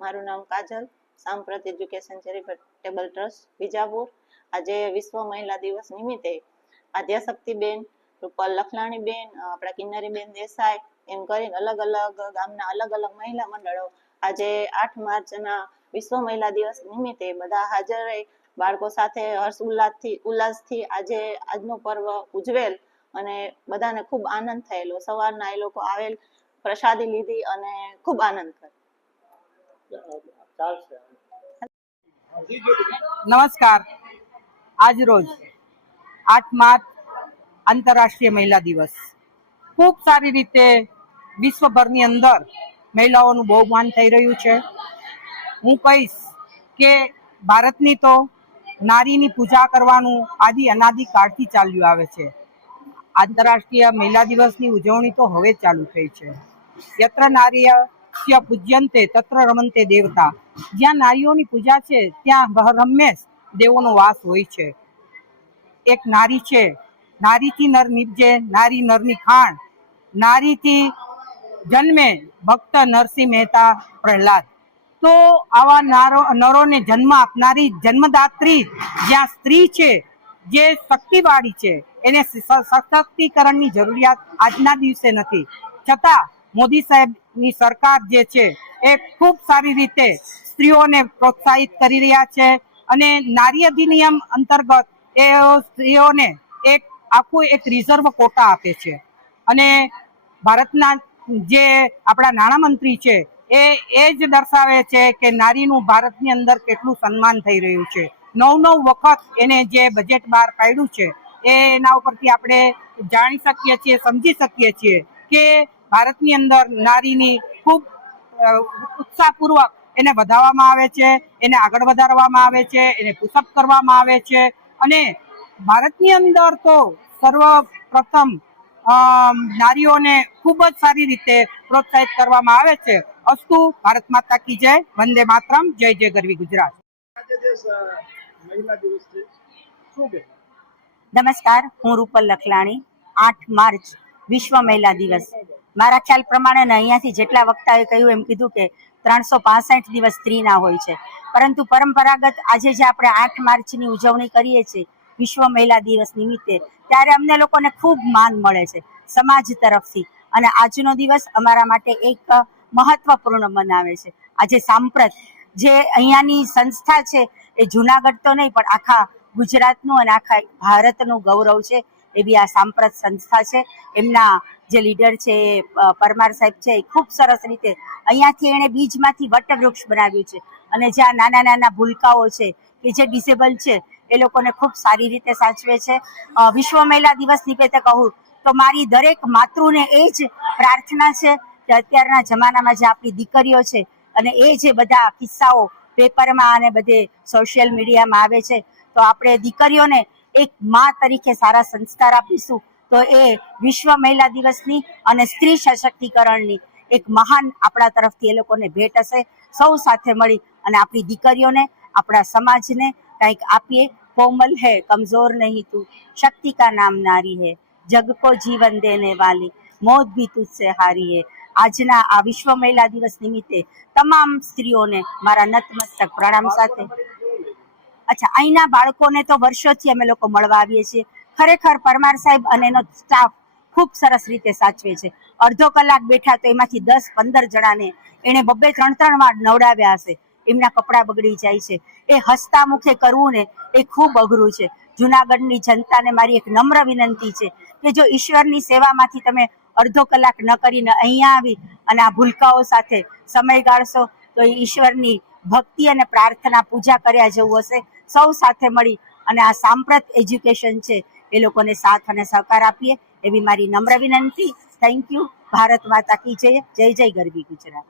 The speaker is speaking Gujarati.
મારું નામ કાજલ, સાંપ્રત એજ્યુકેશન ચેરિટેબલ ટ્રસ્ટ વિજાપુર। આજે વિશ્વ મહિલા દિવસ નિમિત્તે આદ્યાશક્તિબેન, રૂપલ લખલાણીબેન, આપણા કિન્નરીબેન દેસાઈ એમ કરીને અલગ અલગ ગામના અલગ અલગ મહિલા મંડળો આજે 8 માર્ચના વિશ્વ મહિલા દિવસ નિમિત્તે બધા હાજર રહી બાળકો સાથે હર્ષ ઉલ્લાસથી આજે આજનો પર્વ ઉજવેલ અને બધાને ખૂબ આનંદ થયેલો। સવારના એ લોકો આવેલ, પ્રસાદી લીધી અને ખૂબ આનંદ થયો। નમસ્કાર। આજ રોજ 8 માર્ચ આંતરરાષ્ટ્રીય મહિલા દિવસ ખૂબ સારી રીતે વિશ્વભરની અંદર મહિલાઓનું બહુ માન થઈ રહ્યું છે। હું કહીશ કે ભારતની તો નારીની પૂજા કરવાનું આદિ અનાદિ કાળથી ચાલ્યું આવે છે। આંતરરાષ્ટ્રીય મહિલા દિવસની ઉજવણી તો હવે ચાલુ થઈ છે। યત્ર નાર્યસ્ય પૂજ્યન્તે તત્ર રમન્તે દેવતા। જ્યાં નારીઓની પૂજા છે ત્યાં રમેશ દેવોનો વાસ હોય છે। એક નારી છે, નારીથી નર નિપજે, નારી નરની ખાણ, નારીથી જન્મે ભક્ત નરસિંહ મહેતા પ્રહલાદ। તો આવા નરોને જન્મ આપનારી જન્મદાત્રી જ્યાં સ્ત્રી છે, જે શક્તિવાળી છે, એને સશક્તિકરણની જરૂરિયાત આજના દિવસે નથી, છતાં મોદી સાહેબની સરકાર જે છે એ ખૂબ સારી રીતે સ્ત્રીઓને પ્રોત્સાહિત કરી રહ્યા છે અને નારી અધિનિયમ અંતર્ગત એ સ્ત્રીઓને એક રિઝર્વ કોટા આપે છે। અને ભારતના જે આપણા નાણામંત્રી છે એ જ દર્શાવે છે કે નારીનું ભારતની અંદર કેટલું સન્માન થઈ રહ્યું છે। 9 વખત એને જે બજેટ બહાર પાડ્યું છે એના ઉપરથી આપણે જાણી શકીએ છીએ, સમજી શકીએ છીએ કે ભારતની અંદર નારીની ખૂબ ઉત્સાહપૂર્વક એને વધારવામાં આવે છે, એને આગળ વધારવામાં આવે છે, એને પુશઅપ કરવામાં આવે છે। અને ભારતની અંદર તો સર્વપ્રથમ નારીઓને ખૂબ જ સારી રીતે પ્રોત્સાહિત કરવામાં આવે છે। અસ્તુ, ભારત માતા કી જય, વંદે માતરમ, જય જય ગરવી ગુજરાત। નમસ્કાર, હું રૂપલ લખલાણી। 8 માર્ચ વિશ્વ મહિલા દિવસ। મારા ખ્યાલ પ્રમાણે અહીંયાથી જેટલા વક્તાએ કહ્યું એમ કીધું કે 365 દિવસ સ્ત્રીના હોય છે, પરંતુ પરંપરાગત આજે જે આપણે 8 માર્ચની ઉજવણી કરીએ છીએ વિશ્વ મહિલા દિવસ નિમિત્તે, ત્યારે અમને લોકોને ખૂબ માન મળે છે સમાજ તરફથી અને આજનો દિવસ અમારા માટે એક મહત્વપૂર્ણ બનાવે છે। આજે સાંપ્રત જે અહીંયાની સંસ્થા છે એ જુનાગઢ તો નહીં પણ આખા ગુજરાતનું અને આખા ભારતનું ગૌરવ છે એવી આ સાંપ્રત સંસ્થા છે। એમના જે લીડર છે પરમાર સાહેબ છે એ ખૂબ સરસ રીતે અહીંયાથી એણે બીજમાંથી વટવૃક્ષ બનાવ્યું છે અને જ્યાં નાના નાના ભૂલકાઓ છે કે જે ડિસેબલ છે એ લોકોને ખૂબ સારી રીતે સાચવે છે। વિશ્વ મહિલા દિવસ નિમિત્તે કહું તો મારી દરેક માતૃને એ જ પ્રાર્થના છે કે અત્યારના જમાનામાં જે આપણી દીકરીઓ છે અને એ જે બધા કિસ્સાઓ પેપરમાં અને બધે સોશિયલ મીડિયામાં આવે છે, તો આપણે દીકરીઓને એક મા તરીકે સારા સંસ્કાર આપીશું તો એ વિશ્વ મહિલા દિવસની અને સ્ત્રી સશક્તિકરણની એક મહાન આપણા તરફથી એ લોકોને ભેટ હશે। સૌ સાથે મળી અને આપણી દીકરીઓને, આપણા સમાજને કંઈક આપીએ। કોમલ હૈ, કમજોર નહીં તું, શક્તિ કા નામ નારી હૈ, જગ કો જીવન દેને વાલી, મૌત ભી તુજસે હારી હૈ। આજના આ વિશ્વ મહિલા દિવસ નિમિત્તે તમામ સ્ત્રીઓને મારા નતમસ્તક પ્રણામ સાથે અચ્છા, અહીંના બાળકોને તો વર્ષોથી અમે લોકો મળવા આવીએ છીએ। ખરેખર પરમાર સાહેબ અને એનો સ્ટાફ ખૂબ સરસ રીતે સાચવે છે। અડધો કલાક બેઠા તો એમાંથી 10-15 જણાને એણે 2-3 વાર નવડાવ્યા હશે, એમના કપડાં બગડી જાય છે। એ હસતા મુખે કરવું ને એ ખૂબ અઘરું છે। જુનાગઢની જનતાને મારી એક નમ્ર વિનંતી છે કે જો ઈશ્વરની સેવામાંથી તમે અડધો કલાક ન કરીને અહીંયા આવી અને આ ભૂલકાઓ સાથે સમય ગાળશો તો એ ઈશ્વરની ભક્તિ અને પ્રાર્થના પૂજા કર્યા જેવું હશે। સૌ સાથે મળી અને આ સાંપ્રત એજ્યુકેશન છે એ લોકોને સાથ અને સહકાર આપીએ એવી મારી નમ્ર વિનંતી। Thank you. ભારત માતા કી જય, જય જય ગરવી ગુજરાત।